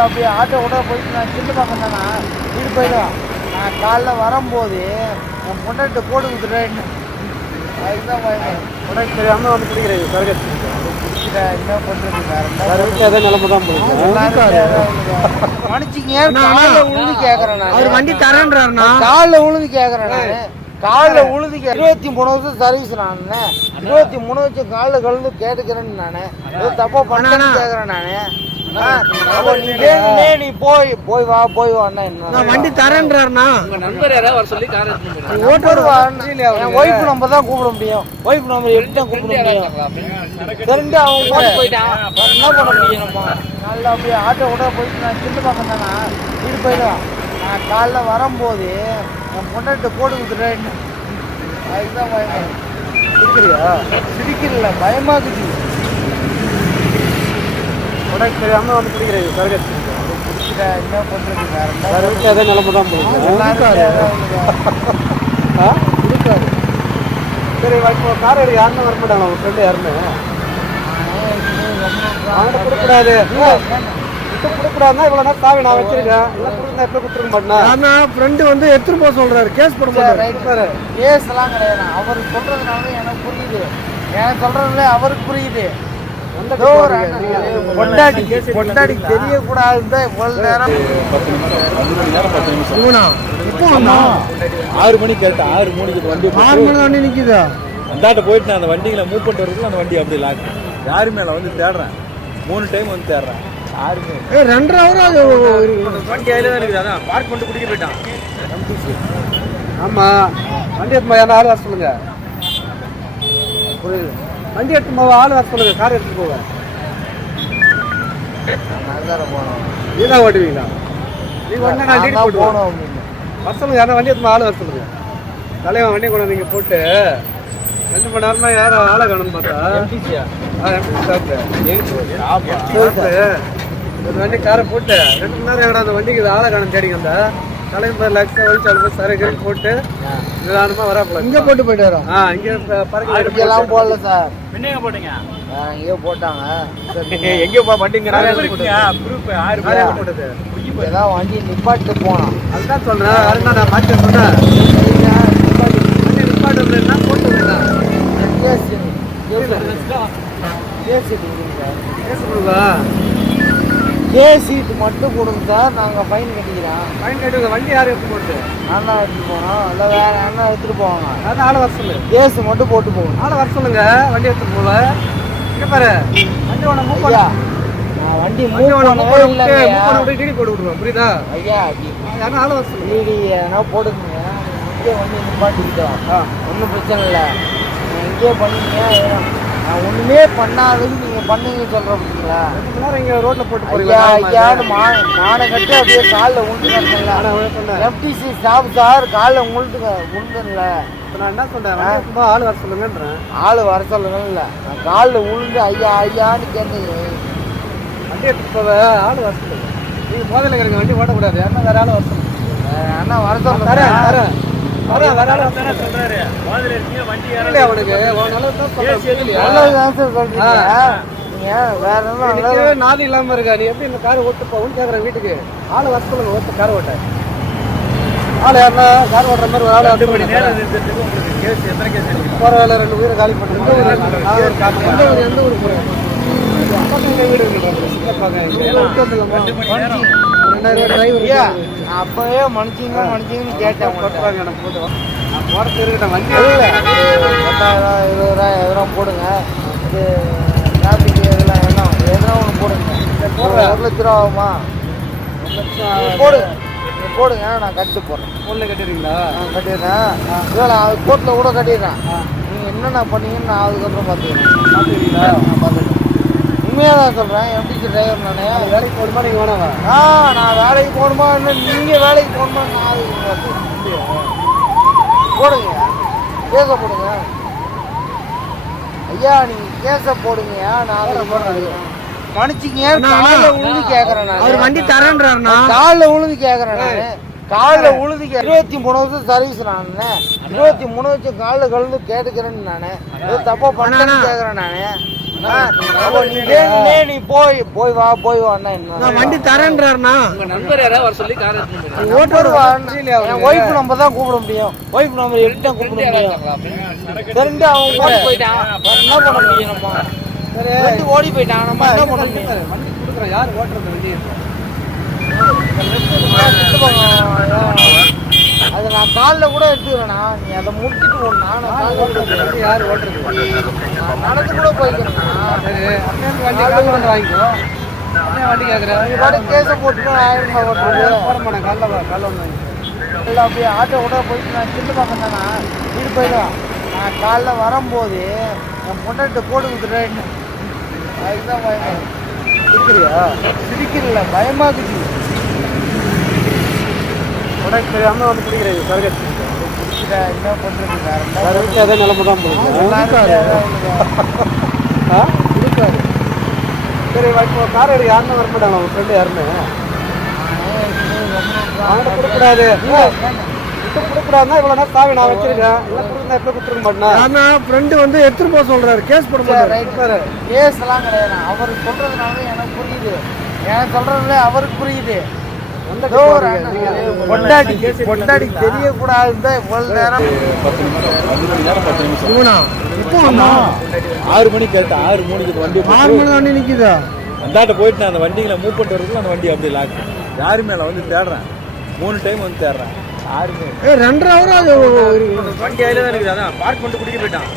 காலைல அப்படியே ஆட்டோ கூட போயிட்டு நான் சின்ன பக்கம் தானே? வீடு போயிடும் நான் காலைல வரும்போது என் பொண்டாட்டி போட்டு கொடுத்துட்டேன் அதுதான் உனக்கு தெரியாம வந்து சரகஸ் பிடிச்சிட்டா என்ன பண்ணுறது வேற என்ன வேற வீட்டில் அதே நிலைமை தான் போகுது. மன்னிச்சிங்க காலைல உழுது கேட்கறேன் நான் அவர் வண்டி தரேன்றாருண்ணா. காலில் உழுது கேட்குறேன் நான் காலில் உழுது இருபத்தி மூணு வருஷம் சர்வீஸ் நான். இருபத்தி மூணு வருஷம் காலில் கலந்து கேட்டுக்கிறேன்னு நான். ஏதோ தப்பா பண்ணேன்னு கேட்குறேன் நான். நீ போய் போய் வா போய் வான்னா என்ன? வண்டி தரேன்றாருண்ணா. நண்பர் யாராவது வர சொல்லி கார் என் ஒய்ஃப் நம்பர் தான் கூப்பிட முடியும். ஒய்ஃப் நம்பர் எப்படி தான் கூப்பிட முடியும்? தெரிஞ்சு அவன் போட்டு போயிட்டான் என்ன பண்ண முடியும் நம்ம நல்லா அப்படியே ஆட்டோ கூட போயிட்டு நான் சின்ன பக்கம் தானே வீடு நான் காலைல வரும்போது என் பொண்டாட்டி போட்டு கொடுத்துட்டேன் அதுதான் பயமா இருக்கிறியா சிரிக்கல பயமா இருக்குது. உனக்கு தெரியாம வந்து பிடிக்கிறீங்க சரகஸ் பிடிச்சிட்டா என்ன பண்றது வேற வீட்டில் அதே நிலைமை தான் போகுது. ஆ இருக்காது சரி இப்போ கார் எடுக்க யாருமே வர ஃப்ரெண்டு யாருமே? அவன்கிட்ட கொடுக்கூடாது விட்டு கொடுக்கூடாதுன்னா இவ்வளோ நேரம் சாவி நான் வச்சிருக்கேன். இல்லை கொடுத்தா எப்போ கொடுத்துருக்க மாட்டேனா? ஆனா ஃப்ரெண்டு வந்து எடுத்துட்டு போக சொல்றாரு. கேஸ் போட மாட்டாரு. கேஸ்லாம் கிடையாது. அவர் சொல்றதுனால எனக்கு புரியுது. எனக்கு சொல்றதுல அவருக்கு புரியுது. பொண்டாட்டி பொண்டாட்டி தெரியக்கூடாதுதான் இவ்வளவு நேரம் இப்போ வந்தா ஆறு மணிக்கு கேட்டேன் ஆறு மணிக்கு வண்டி ஆறு மணி வண்டி நிக்குதா? அந்தாட்ட போயிட்டு நான் அந்த வண்டிகளை மூவ் பண்ணிட்டு வரதுக்குள்ள அந்த வண்டி அப்படியே லாக் யாருமே நான் வந்து தேடுறேன்? மூணு டைம் வந்து தேடுறேன். யாருமே ரெண்டரை ஹவர் அது வண்டி அதில் தான் இருக்குது. அதான் பார்க் பண்ணிட்டு குடிக்க போயிட்டான். ஆமா. வண்டி எடுத்து போய் ஆள் வர சொல்லுங்க. புரியுது. வண்டி எடுத்து போக ஆள் வர சொல்லுங்க கார் எடுத்து நகர போனோம் நீதான் ஓட்டுவீங்களா? ஒண்ணு நான் நான் போட்டுவோம் வர சொல்லுங்க யாரும் வண்டி எடுத்து ஆள் வர சொல்லுங்க. தலைவன் வண்டி கொண்டு நீங்க போட்டு ரெண்டு மணி நேரமா யாரும் ஆளை காணும்னு பார்த்தா? சாப்பிட்டு. ஒரு வண்டி காரை போட்டு ரெண்டு மணி நேரம் அந்த வண்டிக்கு ஆளை காணும் தேடிங்க அந்த லட்சம் ஒழிச்சு அனுப்பி சரக்கு போட்டு நிதானமா வரப்பல இங்க போட்டு போயிட்டு வரோம். ஆ இங்க பறக்க அடிக்கலாம் போடல சார். என்னங்க போட்டீங்க? எங்கேயோ போட்டாங்க. எங்கேயோ போ வண்டிங்க ப்ரூஃப் ஆறு காரை போட்டது ஏதாவது வண்டி நிப்பாட்டு போனோம். அதுதான் சொல்றேன். அதுதான் நான் மாற்றி சொல்றேன் வண்டி நிப்பாட்டு விடுறேன்னா போட்டு விடுறேன். கேஸ் கேஸ் கேஸ் கொடுங்க. கேஸ் சீட்டு மட்டும் கொடுங்க சார். நாங்கள் ஃபைன் கட்டிக்கிறோம். ஃபைன் கட்டுங்க. வண்டி யாரும் எடுத்து போட்டு அண்ணா எடுத்துட்டு போனோம் இல்லை வேற அண்ணா எடுத்துட்டு போவாங்க. அதான் ஆளை வர சொல்லு. கேஸ் மட்டும் போட்டு போகணும். ஆளை வர சொல்லுங்க. வண்டி எடுத்து போல. இங்க பாரு. வண்டி உன மூவ் பண்ண. நான் வண்டி மூவ் பண்ணவே இல்லைங்க. மூவ் பண்ண விட்டு டிடி போட்டு விடுவோம் புரியுதா? ஐயா யாரும் ஆளை வர சொல்லுங்க டிடி எதனா போடுங்க. இங்கே வண்டி நிப்பாட்டிக்கிட்டோம். ஒன்றும் பிரச்சனை இல்லை. எங்கேயோ பண்ணீங்க நான் ஒன்றுமே பண்ணாததுக்கு நீங்கள் பண்ணுங்க சொல்கிறீங்களா ரெண்டு மணி நேரம் இங்க ரோட்ல போட்டு ஐயா போறீங்களா? ஐயான்னு மா மானை கட்டி அப்படியே காலில் சொன்னேன். எஃப்டிசி ஸ்டாப் சார் காலில் உழுதுங்க உண்டுல இப்ப நான் என்ன போ, ஆளு வர சொல்லுங்கன்றேன். ஆள் வர சொல்லுங்கல்ல. நான் காலில் உளுந்து ஐயா ஐயான்னு கேட்டீங்க எடுத்து போவ ஆளு வர சொல்லுங்க. நீங்க போதையில இருக்கிற வண்டி ஓட்டக்கூடாது. யாருன்னா வேற ஆளு வர சொல்லுங்க. அண்ணா வர சொல்லுங்க தரேன் தரேன். வர சொல்லுங்க சொல்றாரு. வண்டி அவனுக்கு? வேற நாதி இல்லாம இருக்கா? நீ எப்படி இந்த கார் ஓட்டு போகும்னு கேக்குறேன் வீட்டுக்கு. ஆளு வர சொல்லுங்க ஓட்டு கார் ஓட்ட. ஆளு யாருன்னா கார் ஓட்டுற மாதிரி ஒரு ஆளு போற வேலை ரெண்டு உயிரை காலி பண்ணுறேன் எந்த ஊர் எந்த ஊர் எந்த ஊர் போறேன் பக்கத்துல வீடு இருக்கு ரெண்டாயிரம் டிரைவர் ஐயா அப்பவே கேட்டேன். கொட்டுறாங்க எனக்கு போட்டு. நான் போறது இருக்கட்டும் வண்டி இல்ல பத்தாயிரம் இருபதாயிரம் எதுவும் போடுங்க. இது டிராஃபிக் இதெல்லாம் எதுனா ஒன்று போடுங்க. ஒரு லட்ச ரூபா ஆகுமா? போடுங்க போடுங்க நான் கட்டு போடுறேன் பொண்ணு கட்டிடுறீங்களா? நான் கட்டிடுறேன். இல்லை அது கோர்ட்டில் கூட கட்டிடுறேன். நீங்கள் என்னென்ன பண்ணீங்கன்னு நான் அதுக்கப்புறம் பார்த்துக்கிறேன். பாத்துக்கிறீங்களா நான் பார்த்துக்கிறேன். உண்மையாக தான் சொல்கிறேன் எம்டிசி டிரைவர் நானே. வேலைக்கு போடுமா நீங்க வேணாவா? ஆ நான் வேலைக்கு போகணுமா இல்லை நீங்கள் வேலைக்கு போகணுமா நான் போடுங்க. கேஸ போடுங்க. ஐயா நீங்க கேஸ போடுங்க. நான் அதுக்கு போடுறேன். மன்னிச்சிங்க காலில் உழுது கேட்குறேன் அவர் நான் வண்டி தரேன்றாருண்ணா. காலில் உழுது கேட்குறேன் நான். காலில் உழுது கே இருபத்தி மூணு வருஷம் சர்வீஸ் நான் இருபத்தி மூணு வருஷம் காலில் கலந்து கேட்டுக்கிறேன்னு நான். ஏதோ தப்பா பண்ணேன்னு கேட்குறேன் நான். நீ போய் போய் வா போய் வான்னா என்ன நான் வண்டி தரேன்றாருண்ணா. நண்பர் யாராவது வர சொல்லி கார் என் ஒய்ஃப் நம்ம தான் கூப்பிட முடியும். ஒய்ஃப் எப்படி தான் கூப்பிட முடியும். தெரிஞ்சு அவன் ஓடி போயிட்டான். என்ன பண்ண முடியும் நம்ம? ஓடி போயிட்டான். நம்ம என்ன பண்ண முடியும்? வண்டி கொடுக்குறேன் யார் ஓட்டுறது வண்டி அது நான் காலில் கூட எடுத்துக்கிறேண்ணா நீ அதை முடிச்சுட்டு போனா நான். வண்டி யார் ஓட்டுறது? நடந்து கூட வந்து வாங்கிக்கோ. வண்டி கேட்குறேன் நீ பாட்டு கேஸை போட்டு ஆயிரம் ரூபாய் ஓட்டுறது. போட மாட்டேன். காலைல இல்லை அப்படியே ஆட்டோ கூட போயிட்டு நான் சின்ன பக்கம் தானே? வீடு போயிடுவேன் நான் காலைல வரும்போது என் பொண்டாட்ட போட்டு கொடுத்துட்டேன் அதுதான் பயமா இருக்கிறியா சிரிக்கிறல பயமா இருக்குது உனக்கு தெரியாம வந்து பிடிக்கிறீங்க சரகத்து சிரிக்கிறா, என்ன வேற வீட்டில் அதே நிலமை தான் எல்லாரும் ஆ சரி இப்போ கார் எடுக்க யாருமே வர மாட்டாங்க ஃப்ரெண்டு யாருமே? அவன்கிட்ட கொடுக்கூடாது. விட்டு கொடுக்கூடாதுன்னா இவ்வளோ நேரம் தாவி நான் வச்சிருக்கேன். இல்லை கொடுத்தா எப்போ கொடுத்துருக்க மாட்டேனா? ஆனா ஃப்ரெண்டு வந்து எடுத்துட்டு போக சொல்றாரு. கேஸ் போட மாட்டாரு. Right sir. கேஸ்லாம் கிடையாது. அவர் சொல்றதுனால எனக்கு புரியுது. எனக்கு சொல்றதுல அவருக்கு புரியுது. பொண்டாடி பொண்டாடி தெரியக்கூடாது இவ்வளவு நேரம் பத்து நிமிஷம் அஞ்சு மணி நேரம் பத்து நிமிஷம். இவனா இப்போ அண்ணா ஆறு மணிக்கு கேட்டேன் ஆறு மணிக்கு வண்டி ஆறு மணி வண்டி நிக்குதா? அந்தாட்ட போயிட்டு நான் அந்த வண்டிகளை மூவ் பண்ணிட்டு வரதுக்குள்ள அந்த வண்டி அப்படியே லாக் யாருமே இல்லை வந்து தேடுறேன்? மூணு டைம் வந்து தேடுறேன். யாருமே ஏ ரெண்டரை ஹவர் அது வண்டி அதில் தான் இருக்குது. அதான் பார்க் பண்ணிட்டு குடிக்க போயிட்டான்.